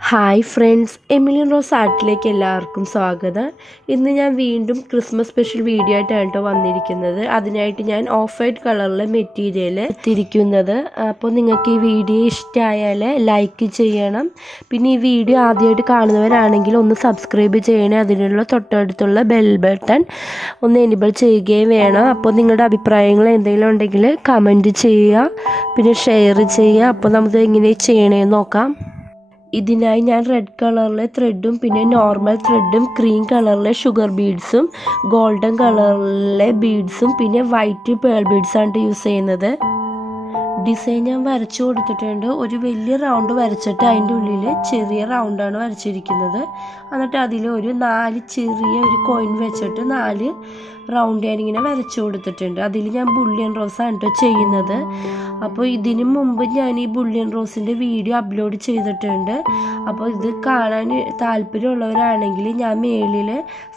Hi friends, എമിലിയൻ rose ആർട്ടിലേക്ക് എല്ലാവർക്കും സ്വാഗതം. ഇന്ന് ഞാൻ വീണ്ടും ക്രിസ്മസ് സ്പെഷ്യൽ വീഡിയോ ആയിട്ടാണ് കേട്ടോ വന്നിരിക്കുന്നത്. അതിനായിട്ട് ഞാൻ ഓഫ് വൈറ്റ് കളറിലെ മെറ്റീരിയൽ എത്തിയിരിക്കുന്നത്. അപ്പോൾ നിങ്ങൾക്ക് ഈ വീഡിയോ ഇഷ്ടമായാൽ ലൈക്ക് ചെയ്യണം. പിന്നെ ഈ വീഡിയോ ആദ്യമായിട്ട് കാണുന്നവരാണെങ്കിൽ ഒന്ന് സബ്സ്ക്രൈബ് ചെയ്യണേ. അതിനുള്ള തൊട്ടടുത്തുള്ള ബെൽ ബട്ടൺ ഒന്ന് എനേബിൾ ചെയ്യുകയും വേണം. അപ്പോൾ നിങ്ങളുടെ അഭിപ്രായങ്ങൾ എന്തെങ്കിലും ഉണ്ടെങ്കിൽ കമൻറ്റ് ചെയ്യുക, പിന്നെ ഷെയർ ചെയ്യുക. അപ്പോൾ നമുക്ക് എങ്ങനെ ചെയ്യണമെന്ന് നോക്കാം. ഇതിനായി ഞാൻ റെഡ് കളറിലെ ത്രെഡും പിന്നെ നോർമൽ ത്രെഡും ക്രീം കളറിലെ ഷുഗർ ബീഡ്സും ഗോൾഡൻ കളറിലെ ബീഡ്സും പിന്നെ വൈറ്റ് പേൾ ബീഡ്സാണ് യൂസ് ചെയ്യുന്നത്. ഡിസൈൻ ഞാൻ വരച്ചു കൊടുത്തിട്ടുണ്ട്. ഒരു വലിയ റൗണ്ട് വരച്ചിട്ട് അതിൻ്റെ ഉള്ളിൽ ചെറിയ റൗണ്ടാണ് വരച്ചിരിക്കുന്നത്. എന്നിട്ട് അതിൽ ഒരു 4 ചെറിയ ഒരു കോയിൻ വെച്ചിട്ട് 4 റൗണ്ട് ഞാനിങ്ങനെ വരച്ചു കൊടുത്തിട്ടുണ്ട്. അതിൽ ഞാൻ ബുള്ളിയൻ റോസാണ് കേട്ടോ ചെയ്യുന്നത്. അപ്പോൾ ഇതിനു മുമ്പ് ഞാൻ ഈ ബുള്ളിയൻ റോസിൻ്റെ വീഡിയോ അപ്ലോഡ് ചെയ്തിട്ടുണ്ട്. അപ്പോൾ ഇത് കാണാൻ താല്പര്യമുള്ളവരാണെങ്കിൽ ഞാൻ മേളിൽ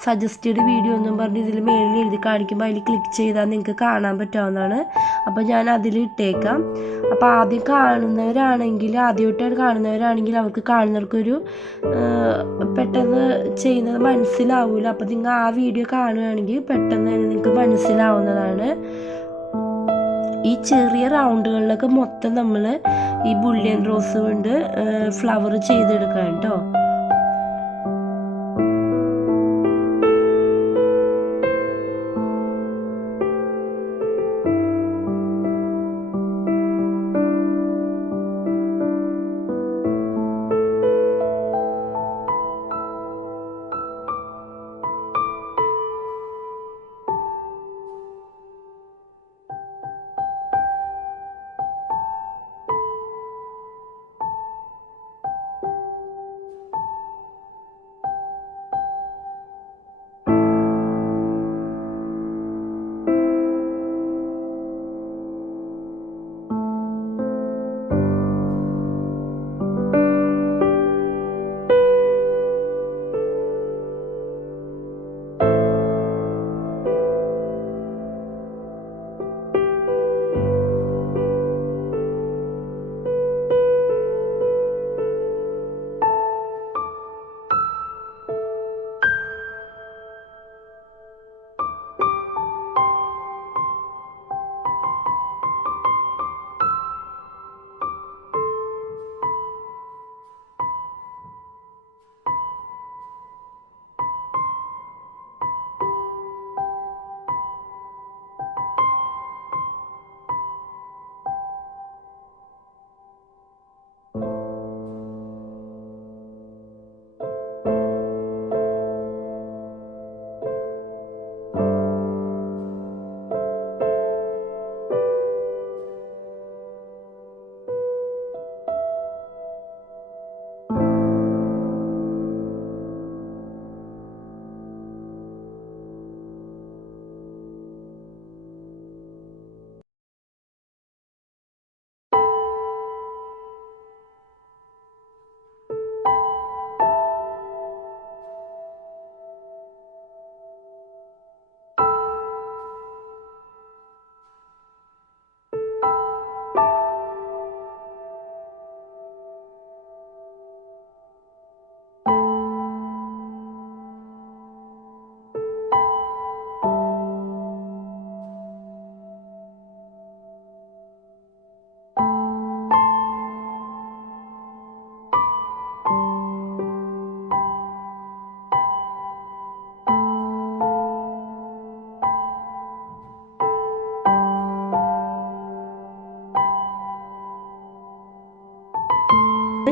സജസ്റ്റഡ് വീഡിയോ എന്നും പറഞ്ഞ് ഇതിൽ മേളിൽ എഴുതി കാണിക്കുമ്പോൾ അതിൽ ക്ലിക്ക് ചെയ്താൽ നിങ്ങൾക്ക് കാണാൻ പറ്റാവുന്നതാണ്. അപ്പോൾ ഞാൻ അതിൽ ഇട്ടേക്കാം. അപ്പോൾ ആദ്യമായിട്ടാണ് കാണുന്നവരാണെങ്കിൽ അവർക്ക് കാണുന്നവർക്കൊരു പെട്ടെന്ന് ചെയ്യുന്നത് മനസ്സിലാവില്ല. അപ്പോൾ നിങ്ങൾ ആ വീഡിയോ കാണുകയാണെങ്കിൽ പെട്ടെന്ന് തന്നെ നിങ്ങൾക്ക് മനസ്സിലാവുന്നതാണ്. ഈ ചെറിയ റൗണ്ടുകളിലൊക്കെ മൊത്തം നമ്മൾ ഈ ബുള്ളിയൻ റോസ് കൊണ്ട് ഫ്ലവർ ചെയ്തെടുക്കാം കേട്ടോ.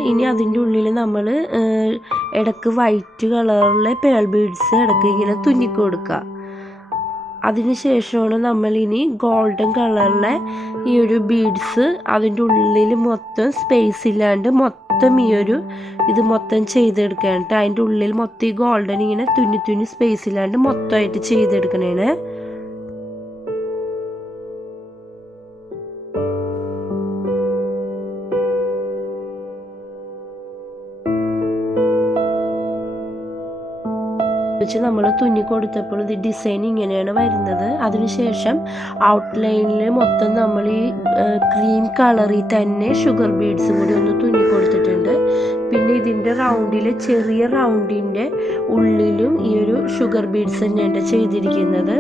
ഇനി അതിൻ്റെ ഉള്ളിൽ നമ്മൾ ഇടയ്ക്ക് വൈറ്റ് കളറിലെ പേൾ ബീഡ്സ് ഇടയ്ക്ക് ഇങ്ങനെ തുന്നിക്കൊടുക്കുക. അതിനുശേഷമാണ് നമ്മളിനി ഗോൾഡൻ കളറിലെ ഈ ഒരു ബീഡ്സ് അതിൻ്റെ ഉള്ളിൽ മൊത്തം സ്പേസ് ഇല്ലാണ്ട് മൊത്തം ഇത് മൊത്തം ചെയ്തെടുക്കുകയാണ്. അതിൻ്റെ ഉള്ളിൽ മൊത്തം ഈ ഗോൾഡൻ ഇങ്ങനെ തുന്നി സ്പേസ് ഇല്ലാണ്ട് മൊത്തമായിട്ട് ചെയ്തെടുക്കണേണ്. വെച്ച് നമ്മൾ തുന്നി കൊടുത്തപ്പോൾ ഇത് ഡിസൈൻ ഇങ്ങനെയാണ് വരുന്നത്. അതിനുശേഷം ഔട്ട്ലൈനിൽ മൊത്തം നമ്മൾ ഈ ക്രീം കളറിൽ തന്നെ ഷുഗർ ബീഡ്സും കൂടി ഒന്ന് തുന്നി കൊടുത്തിട്ടുണ്ട്. പിന്നെ ഇതിൻ്റെ റൗണ്ടിൽ ചെറിയ റൗണ്ടിൻ്റെ ഉള്ളിലും ഈ ഒരു ഷുഗർ ബീഡ്സ് തന്നെയാണ് ചെയ്തിരിക്കുന്നത്.